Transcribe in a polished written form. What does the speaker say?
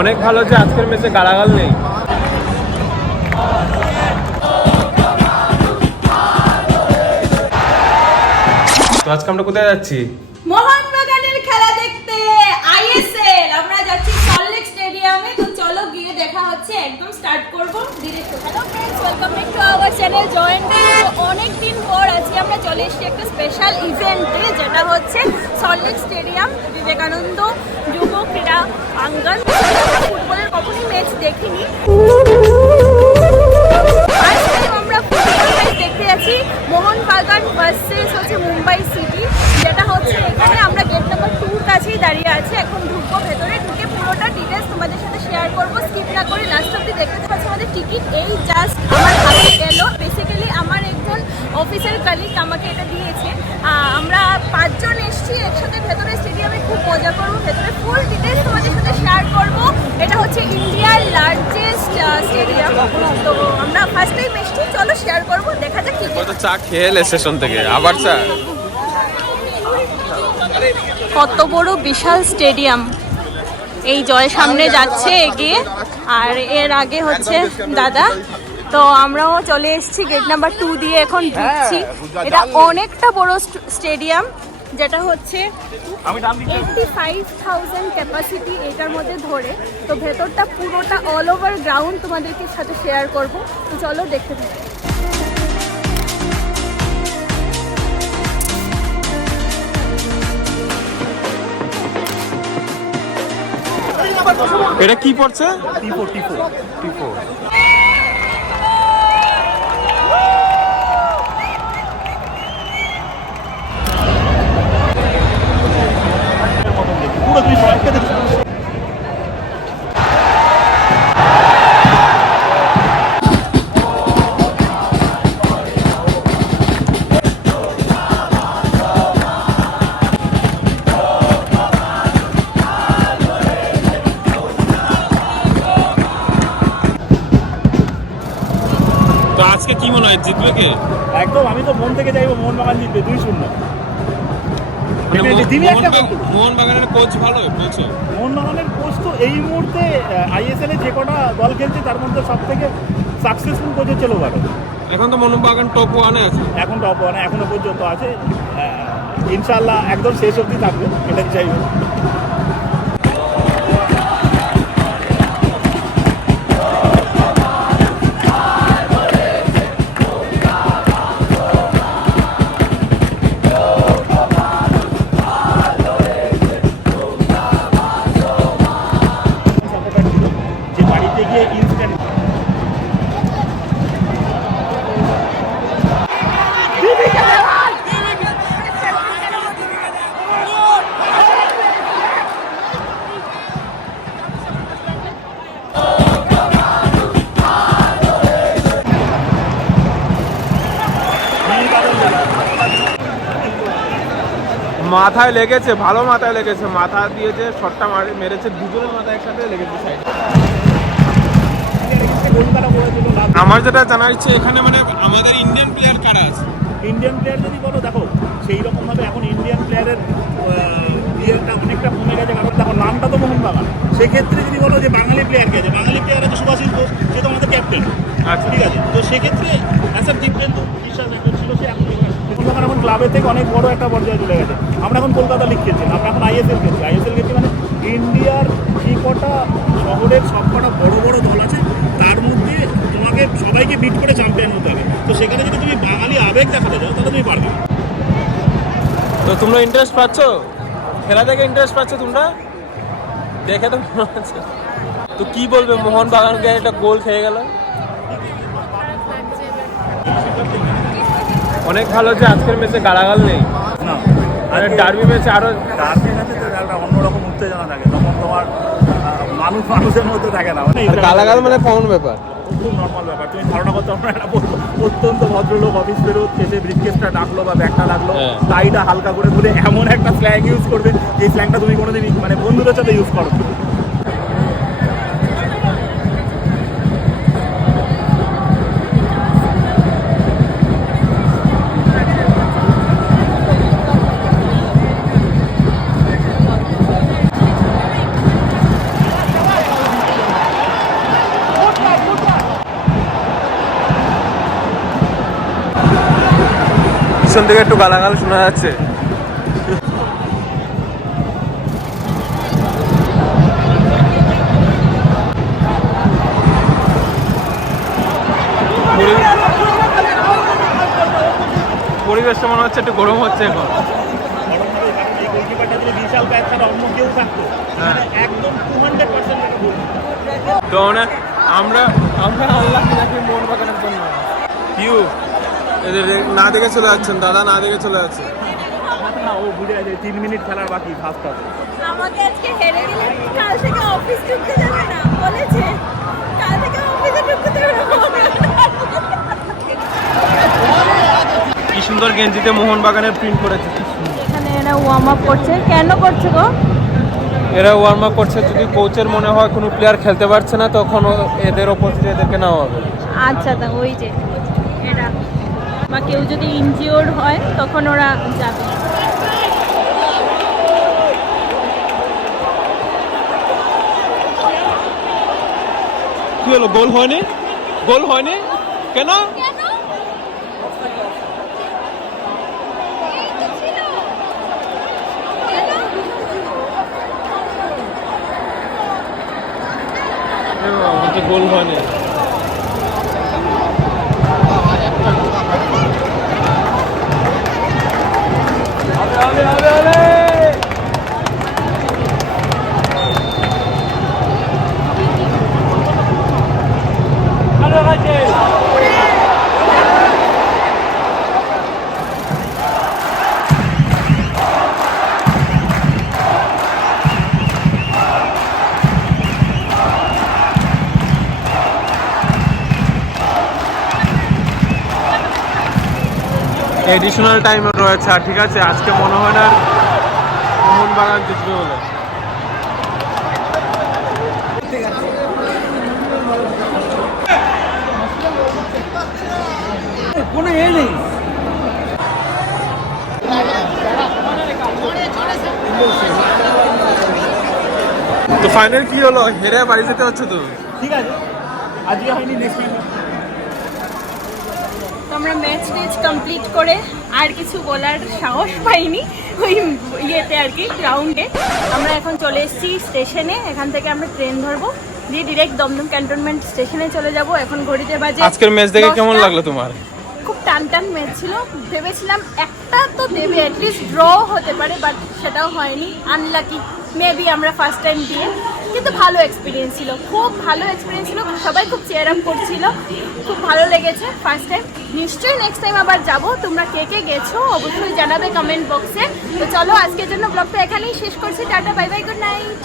অনেক ভালো যে আজকের ম্যাচে গালাগাল নেই। তো আজকে আমরা কোথায় যাচ্ছি? মোহনবাগানের খেলা দেখতে, আইএসএল। আমরা যাচ্ছি সল্টলেক স্টেডিয়ামে। তো চলো গিয়ে দেখা হচ্ছে, একদম স্টার্ট করব direct. Hello friends, welcome back to our channel join. অনেক দিন পর আজকে আমরা চলে এসেছি একটা স্পেশাল ইভেন্টে, যেটা হচ্ছে সল্টলেক স্টেডিয়াম, বিবেকানন্দ যুব ক্রীড়া অঙ্গন। ফুটবলের কখনোই ম্যাচ দেখিনি, আমরা ফুটবল ম্যাচ দেখতে যাচ্ছি মোহনবাগান ভার্সেস হচ্ছে মুম্বাই সিটি, যেটা হচ্ছে এখানে আমরা গেট নাম্বার 2 কাছেই দাঁড়িয়ে আছি। এখন ঢুকবো ভেতরে, ঢুকে পুরোটা ডিটেলস তোমাদের সাথে শেয়ার করবো। স্কিপ না করে লাস্ট অব্দি দেখতে পাচ্ছি। আমাদের টিকিট এই জাস্ট আমার হাতে এলো। বেসিক্যালি আমার একজন অফিসের কালিগ আমাকে এটা দিয়েছে। আমরা 5 জন এসেছি একসাথে ভেতরে স্টেডিয়ামে, খুব মজা করবো। ভেতরে ফুল ডিটেলস তোমাদের সাথে শেয়ার করবো। এটা হচ্ছে ইন্ডিয়ার লার্জেস্ট স্টেডিয়াম। তো আমরা ফার্স্ট টাইম এসেছি, চলো শেয়ার করবো, দেখা যাক কি। চা খেয়ে এলে স্টেশন থেকে, আবার চা। কত বড় বিশাল স্টেডিয়াম। এই জয় সামনে যাচ্ছে এগিয়ে, আর এর আগে হচ্ছে দাদা। তো আমরাও চলে এসেছি গেট নাম্বার 2 দিয়ে, এখন ঢুকছি। এটা অনেকটা বড় স্টেডিয়াম, যেটা হচ্ছে 85,000 ক্যাপাসিটি এটার মধ্যে ধরে। তো ভেতরটা পুরোটা অল ওভার গ্রাউন্ড তোমাদেরকে সাথে শেয়ার করবো। তো চলো দেখতে থাকি। এটা কি পড়ছে? টিপো টিপো টিপো। পুরো তুমি জয়েন্টকে দেখছো। তো আজকে কি মনে হয় জিতবে কে? একদম, আমি তো মন থেকে চাইবো মোহনবাগান জিতবে 2-0। মোহনবাগানের কোচ ভালো, মোহনবাগানের কোচ তো এই মুহূর্তে আইএসএল এ যে কটা দল খেলছে তার মধ্যে সব থেকে সাকসেসফুল কোচ হচ্ছে লোবারো। এখন তো মোহনবাগান টপ 1-এ আছে। এখন টপ 1 এখনো পর্যন্ত আছে। ইনশাল্লাহ একদম শেষ অবধি থাকবে, এটাই চাইবো। যে বাড়িতে গিয়ে ইনস্ট্যান্ট মাথায় লেগেছে, ভালো মাথায় লেগেছে। মাথা দিয়েছে, শটটা মেরেছে, দুজনের মাথায় একসাথে লেগেছে সাইডে। আমার যেটা জানা ইচ্ছে, এখানে মানে আমাদের ইন্ডিয়ান প্লেয়ার কারা আছে? ইন্ডিয়ান প্লেয়ার যদি বলো, দেখো সেই রকমভাবে এখন ইন্ডিয়ান প্লেয়ারের ইয়েটা অনেকটা কমে গেছে। কারণ দেখো নামটা তো মোহনবাগান। সেক্ষেত্রে যদি বলো যে বাঙালি প্লেয়ার কে আছে, বাঙালি প্লেয়ার আছে সুভাষিস ঘোষ, সে তো আমাদের ক্যাপ্টেন। আচ্ছা, ঠিক আছে। তো সেক্ষেত্রে অ্যাসার দীপেন্দু বিশ্বাস একজন ছিল, সে এখন মোহনবাগান এখন ক্লাবের থেকে অনেক বড় একটা পর্যায়ে চলে গেছে। আমরা এখন কলকাতা লিগ খেলছি, আমরা এখন আইএসএল খেলছি। আইএসএল খেলছি মানে ইন্ডিয়ার যে কটা শহরের সব কটা বড় বড় দল আছে তার মধ্যে তোমাকে সবাইকে বিট করে চ্যাম্পিয়ন হতে হবে। তো সেখানে যদি তুমি বাঙালি আবেগ দেখাতে যাও তাহলে তুমি পারবে। তো তোমরা ইন্টারেস্ট পাচ্ছ খেলা থেকে? ইন্টারেস্ট পাচ্ছ তোমরা? দেখে তো মনে হচ্ছে। তো কি বলবে মোহনবাগানকে একটা গোল খেয়ে গেল? অনেক ভালো যে আজকের ম্যাচে গালাগাল নেই। না, মানে ডার্বি ম্যাচে আরো ডার্বি ম্যাচে তো একটা অন্যরকম উত্তেজনা থাকে, তখন তোমার মানুষের মধ্যে থাকে না। মানে গালাগাল মানে কমন ব্যাপার, খুব নর্মাল ব্যাপার। তুমি ধারণা করতে পারো একটা অত্যন্ত ভদ্রলোক অফিস বেরোত, এসে ব্রিফকেসটা ডাকলো বা ব্যাগটা ডাকলো, টাইটা হালকা করে বলে এমন একটা স্ল্যাং ইউজ করবে, যে স্ল্যাংটা তুমি কোনোদিন মানে বন্ধুদের সাথে ইউজ করো। থেকে একটু গালাগাল শোনা যাচ্ছে। পরিবেশটা মনে হচ্ছে একটু গরম হচ্ছে এখন। গরম হবে, কারণ এই গোলকিপারটা যদি বিশাল প্যাচ ছাড়া অন্য কেউ থাকতো, হ্যাঁ। একদম 200% একটা গোল। তো মানে আমরা আল্লাহ নাকি মোহনবাগানের জন্য কিউ এদের না দেখে চলে যাচ্ছেন, দাদা না দেখে চলে যাচ্ছে। না, ও বুঝে গেছে 3 মিনিট খেলার বাকি ফার্স্ট হাফে। আমাকে আজকে হেরে গেলে কাল থেকে অফিস ঢুকতে যাবে না বলেছে, কাল থেকে অফিসে ঢুকতে দেবে না। কি সুন্দর গেঞ্জিতে মোহনবাগানের প্রিন্ট করেছে, কি সুন্দর। এখানে এরা ওয়ার্ম আপ করছে, কেন করছে গো? এরা ওয়ার্ম আপ করছে, যদি কোচের মনে হয় কোনো প্লেয়ার খেলতে পারছে না তখন এদের অপোজিটে এদেরকে নেওয়া হবে। আচ্ছা, তা ওই যে এরা বা কেউ যদি ইনজিওর্ড হয় তখন ওরা যাবে। কি হলো, গোল হয়নি? গোল হয়নি কেন? আমাকে গোল হয়নি। এডিশনাল টাইম রয়েছে, আর ঠিক আছে আজকে মনে হয় না মোহনবাগান জিতবে বলে। কোনো এ নেই। তো ফাইনাল কি হলো, হেরে বাড়ি যেতে হচ্ছে তো? ঠিক আছে, আজকে হয়নি, নেক্সট টাইম। তো আমরা ম্যাচ কমপ্লিট করে আর কিছু বলার সাহস পাইনি ওই ইয়েতে আর কি গ্রাউন্ডে। আমরা এখন চলে এসেছি স্টেশনে, এখান থেকে আমরা ট্রেন ধরবো, দিয়ে ডিরেক্ট দমদম ক্যান্টনমেন্ট স্টেশনে চলে যাব। এখন ঘড়িতে বাজে আজকের ম্যাচ দেখে কেমন 10টা। লাগলো তোমার? খুব টান ম্যাচ ছিল, ভেবেছিলাম একটা তো দেবে, অ্যাটলিস্ট ড্র হতে পারে, বাট সেটাও হয়নি, আনলাকি মেবি আমরা ফার্স্ট টাইম দিয়ে। কিন্তু ভালো এক্সপিরিয়েন্স ছিল, খুব ভালো এক্সপিরিয়েন্স ছিল, সবাই খুব চেয়ার আপ করছিল, খুব ভালো লেগেছে ফার্স্ট টাইম। নিশ্চয়ই নেক্সট টাইম আবার যাব। তোমরা কে কে গেছো অবশ্যই জানাবে কমেন্ট বক্সে। তো চলো আজকের জন্য ব্লগটা এখানেই শেষ করছি, tata, bye bye, good night.